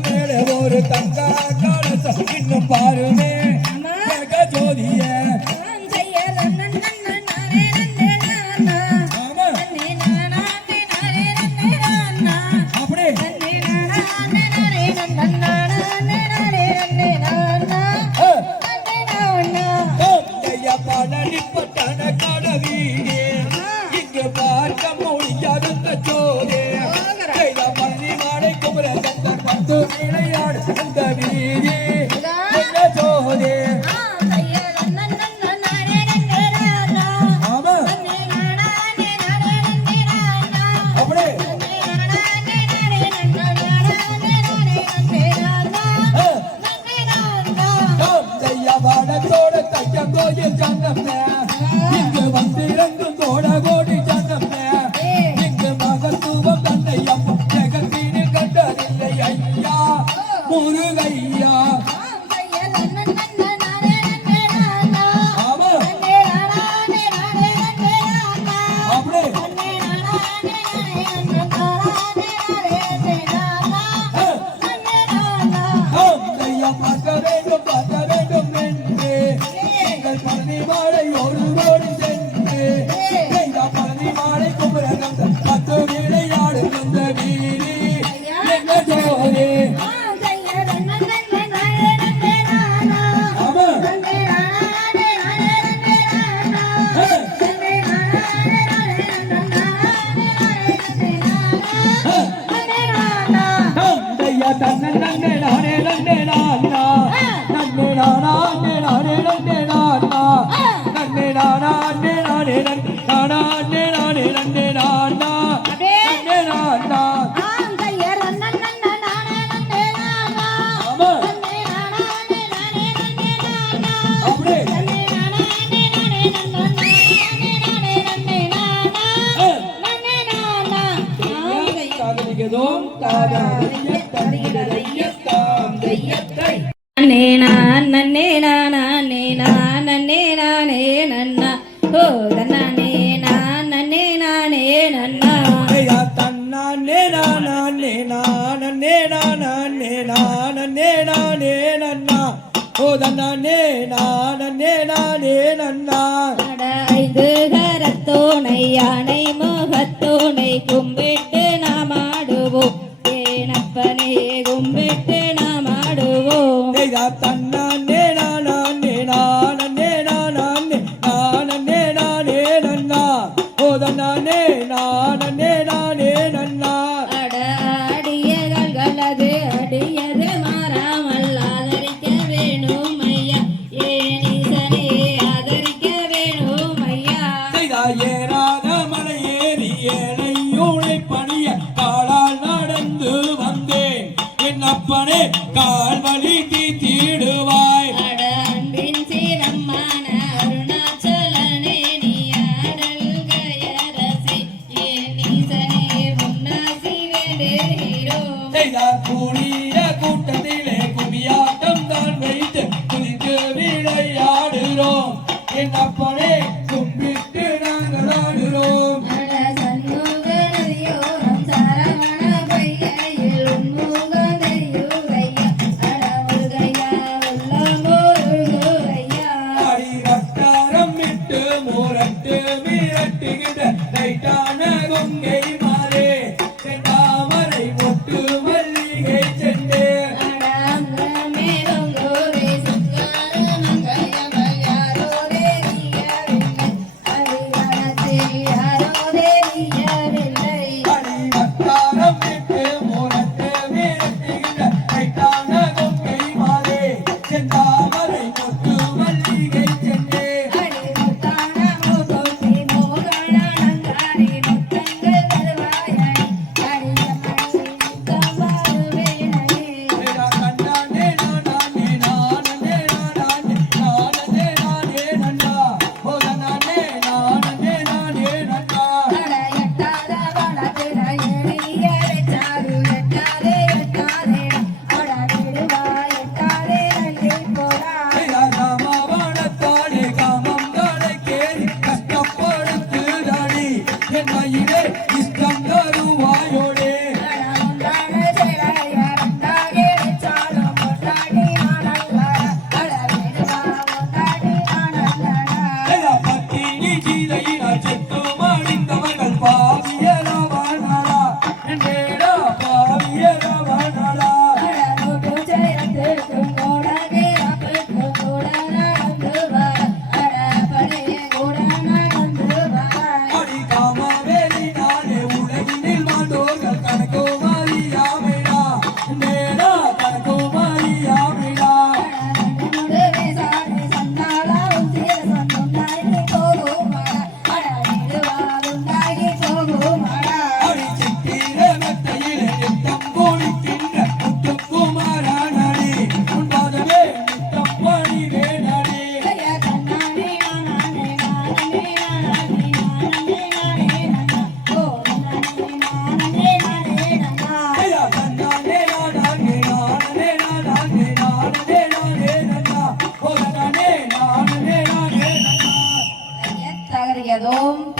மேல ஒரு தங்க கலசம் இன்னும் பாருமே ஜோதிய விளையாடு அந்த வீதி ஜோதி வாடத்தோட தையம் கோயில் ஜன்னமே இங்கு வந்திறங்கும் கோட கோடி ஜன்னமே இங்கு மகத்துவம் தன்னை அப்ப ஜெகத்தினில் கண்டதில்லை ஐயா முருகையா ஐந்து கரத்தோனை யானை முகத்தோனை கும்பிட்டு நாம் ஆடுவோம் ஏனப்பனே கும்பிட்டு நாம் ஆடுவோம் தன்னானே நானே நானே நானே நானே நானே நன்னா ஓ தன்னானே நானே நானே நன்னா அட அடியகளது அடியது மாறாமல் ஆதரிக்க வேணும் ஐயா ஏனீசனே ஆதரிக்க வேணும் ஐயா ஏறாத மலை ஏறி ஏழையூனை பணிய காலால் நடந்து வந்தேன் என் அப்பனே கால் வலி தீடுவாய் அட அன்பின் சீரம்மான அருணாச்சலனே நீ ஆடல் கயரசி ஏனீசனே முன்னாசி வேண்டுகிறோம் கூடிய கூட்டத்திலே குடியாட்டம் தான் வைத்து குதித்து விளையாடுகிறோம் என் அப்பனே கும்பிட்டு நாங்கள் ஆடுகிறோம் ஆடுகிறோம்